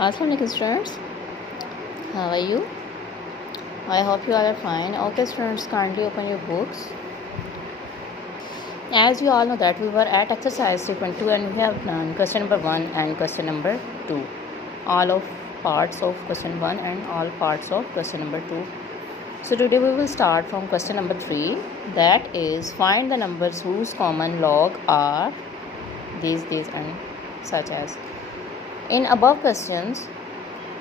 Assalamualaikum students, how are you? I hope you all are fine. Okay students, kindly open your books. As you all know that we were at exercise 3.2 and we have done question number 1 and question number 2. All of parts of question 1 and all parts of question number 2. So today we will start from question number 3, that is find the numbers whose common log are these and such as. In above questions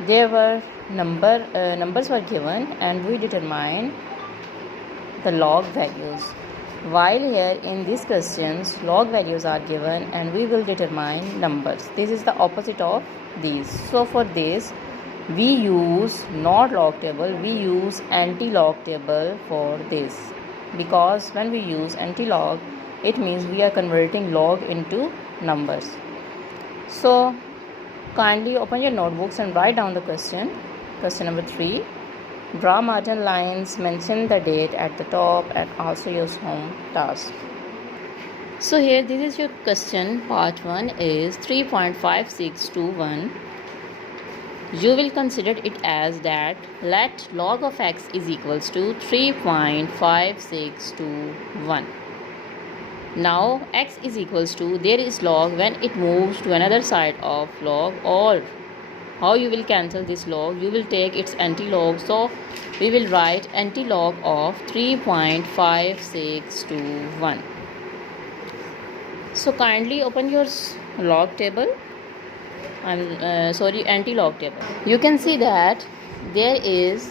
there were numbers were given and we determine the log values, while here in these questions log values are given and we will determine numbers. This is the opposite of these. So for this we use not log table, we use anti-log table for this, because when we use anti-log it means we are converting log into numbers. So kindly open your notebooks and write down the question. Question number 3. Draw margin lines, mention the date at the top and also use home task. So here this is your question. Part 1 is 3.5621. You will consider it as that let log of x is equals to 3.5621. Now x is equals to, there is log when it moves to another side of log, or how you will cancel this log, you will take its anti-log. So we will write anti-log of 3.5621. So kindly open your log table, anti-log table. You can see that there is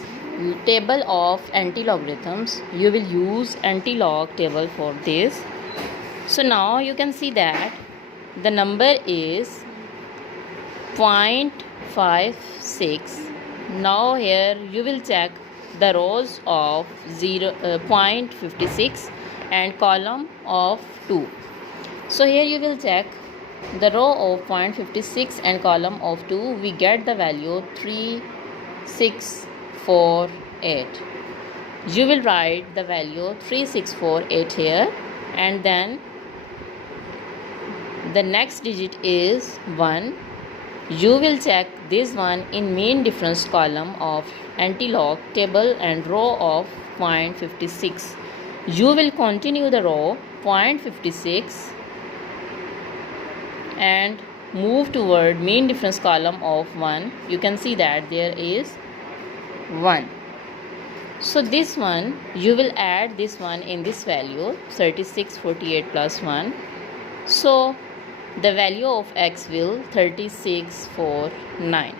table of anti-logarithms. You will use anti-log table for this. So now you can see that the number is 0.56. Now here you will check the rows of 0.56 and column of 2. So here you will check the row of 0.56 and column of 2. We get the value 3648. You will write the value 3648 here, and then the next digit is 1. You will check this one in mean difference column of anti-log table and row of 0.56. You will continue the row 0.56 and move toward mean difference column of 1. You can see that there is 1. So this one you will add this one in this value 3648 plus 1. So the value of x will 3649.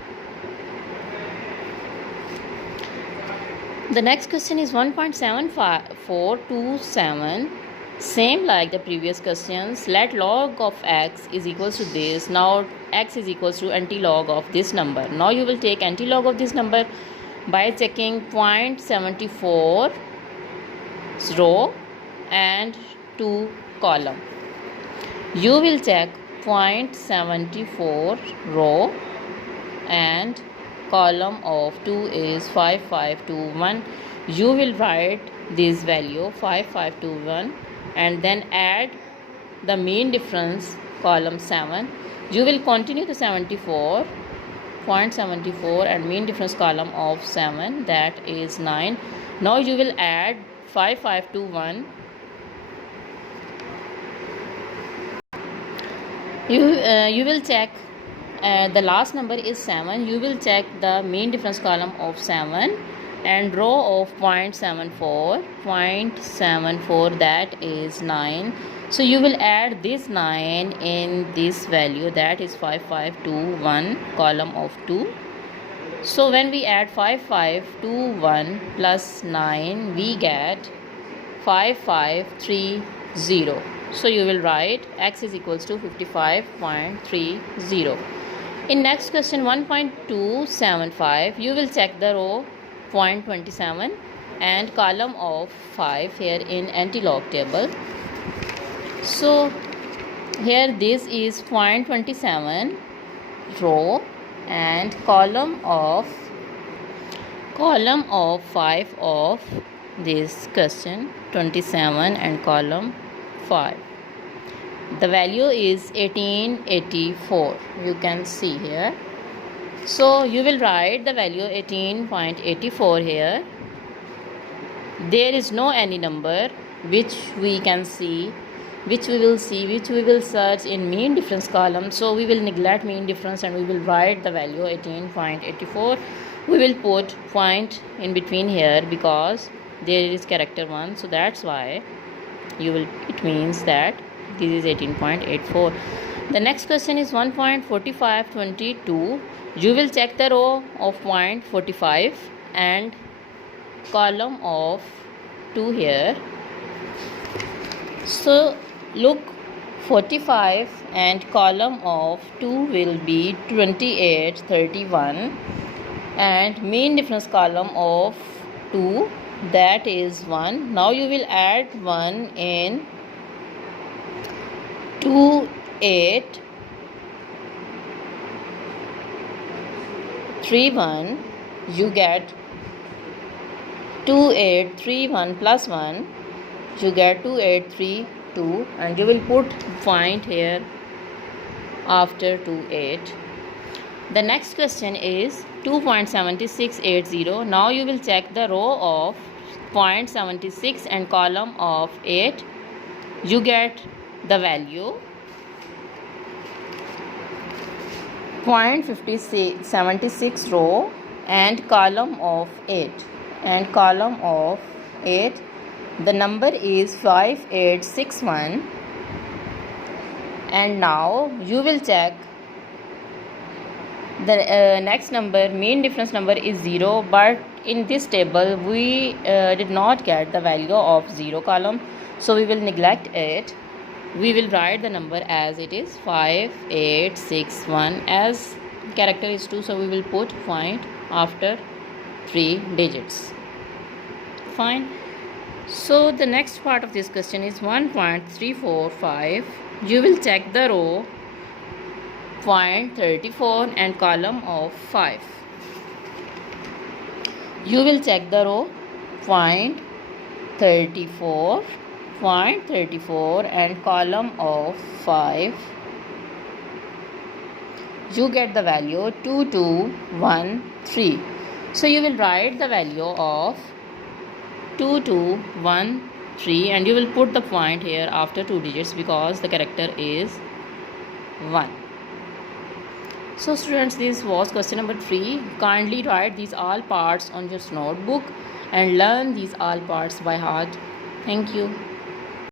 The next question is 1.7427. Same like the previous questions. Let log of x is equals to this. Now x is equals to anti-log of this number. Now you will take anti-log of this number by checking 0.74 row and 2 column. You will check 0.74 row and column of 2 is 5521. You will write this value 5521 and then add the mean difference column 7. You will continue the 0.74 and mean difference column of 7, that is 9. Now you will add 5521. You will check the last number is 7. You will check the mean difference column of 7 and row of 0.74, that is 9. So you will add this 9 in this value, that is 5521 column of 2. So when we add 5521 plus 9, we get 5530. So you will write x is equals to 55.30. In next question 1.275, you will check the row 0.27 and column of 5 here in anti-log table. So here this is 0.27 row and column of 5 of this question 27 and column 5. The value is 1884. You can see here So you will write the value 18.84 here. There is no any number which we can see, which we will search in mean difference column. So we will neglect mean difference and we will write the value 18.84. We will put point in between here because there is character 1, so that's why it means that this is 18.84. The next question is 1.4522. You will check the row of 0.45 and column of 2 here. So look, 45 and column of 2 will be 2831 and mean difference column of 2, that is 1. Now you will add 1 in 2831. You get 2831 plus 1, you get 2832 and you will put point here after 28. The next question is 2.7680. Now you will check the row of 0.76 and column of 8. You get the value 0.76 row and column of 8. And column of 8, the number is 5861. And now you will check the next number, mean difference number is 0, but in this table we did not get the value of 0 column, so we will neglect it. We will write the number as it is 5861. As character is 2, so we will put point after 3 digits. Fine. So the next part of this question is 1.345. You will check the row 0.34 and column of 5. You will check the row 0.34 and column of 5. You get the value 2213. So you will write the value of 2213 and you will put the point here after 2 digits because the character is 1. So students, this was question number 3. Kindly write these all parts on your notebook and learn these all parts by heart. Thank you.